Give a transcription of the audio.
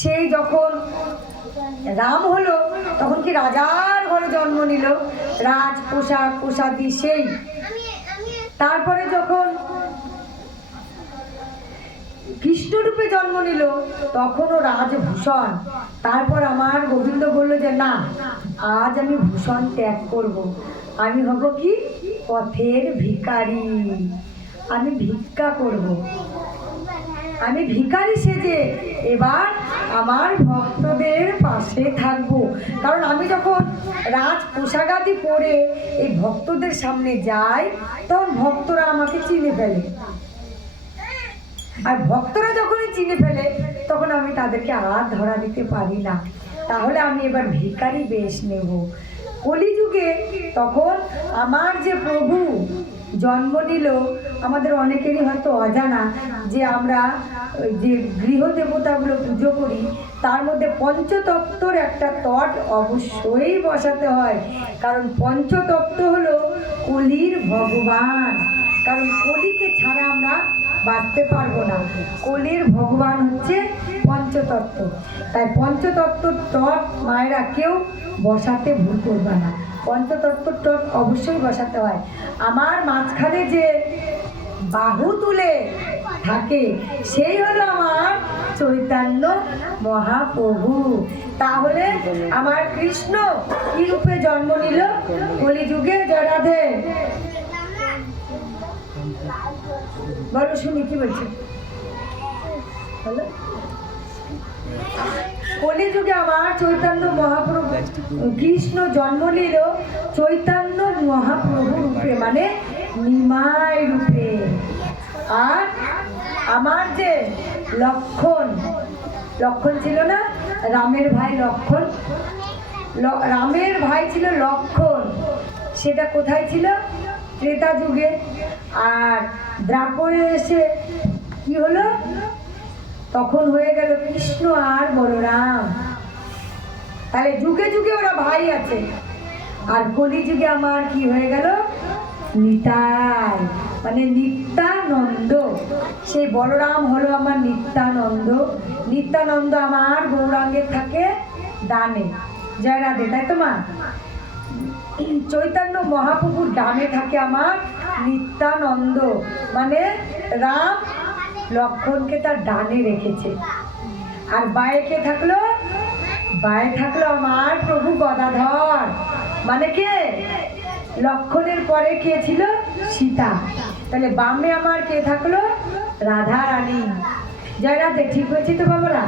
সেই যখন রাম হলো তখন কি রাজার ঘরে জন্ম নিল, রাজ পোশাক পোশাদি সেই। তারপরে যখন কৃষ্ণরূপে জন্ম নিল তখনও রাজভূষণ। তারপর আমার গোবিন্দ বলল যে না, আজ আমি ভূষণ ত্যাগ করব, আমি হব কি পথের ভিখারি, আমি ভিক্ষা করব, আমি ভিখারি সেজে এবার আমার ভক্তদের পাশে থাকবো। কারণ আমি যখন রাজ পোশাকাদি পরে এই ভক্তদের সামনে যাই তখন ভক্তরা আমাকে চিনে ফেলে, আর ভক্তরা যখনই চিনে ফেলে তখন আমি তাদেরকে আর ধরা দিতে পারি না, তাহলে আমি এবার ভিখারি বেশ নেব। কলিযুগে তখন আমার যে প্রভু জন্ম নিল, আমাদের অনেকেরই হয়তো অজানা যে আমরা যে গৃহদেবতাগুলো পুজো করি তার মধ্যে পঞ্চতত্ত্বর একটা তট অবশ্যই বসাতে হয়। কারণ পঞ্চতত্ত্ব হলো কলির ভগবান, কারণ কলিকে ছাড়া আমরা বাঁচতে পারবো না। কলির ভগবান হচ্ছে পঞ্চতত্ত্ব, তাই পঞ্চতত্ত্বর তট মায়েরা কেউ বসাতে ভুল করবে না, পঞ্চতত্ত্বর তট অবশ্যই বসাতে হয়। আমার মাঝখানে যে বাহু তুলে থাকে সেই হলো আমার চৈতন্য মহাপ্রভু। তাহলে আমার কৃষ্ণ কি রূপে জন্ম নিল কলিযুগে? জয় রাধে। বলো শুনি কি বলছে, বলো। কলিযুগে আমার চৈতন্য মহাপ্রভু কৃষ্ণ জন্ম নিল চৈতন্য মহাপ্রভু রূপে, মানে নিমাই রূপে। আর আমার যে লক্ষণ, লক্ষণ ছিল না, রামের ভাই লক্ষণ, রামের ভাই ছিল লক্ষণ, সেটা কোথায় ছিল? ত্রেতা যুগে। আর দ্রাপরে এসে কি হলো? তখন হয়ে গেল কৃষ্ণ আর বলরাম। তাহলে যুগে যুগে ওরা ভাই আছে। আর কলিযুগে আমার কি হয়ে গেল? নিতাই, মানে নিত্যানন্দ। সেই বলরাম হলো আমার নিত্যানন্দ, নিত্যানন্দ আমার গৌরাঙ্গে থাকে ডানে। জয় রাধে, তাই তো মা? চৈতন্য মহাপ্রভুর ডানে থাকে আমার নিত্যানন্দ, মানে রাম লক্ষণকে তার ডানে রেখেছে। আর বায়ে কে থাকলো? বায়ে থাকলো আমার প্রভু গদাধর, মানে কে? লক্ষণের পরে কে ছিল? সীতা। তাহলে বামে আমার কে থাকলো? রাধা রানী। জয় রাধে, ঠিক হয়েছে তো বাবারা?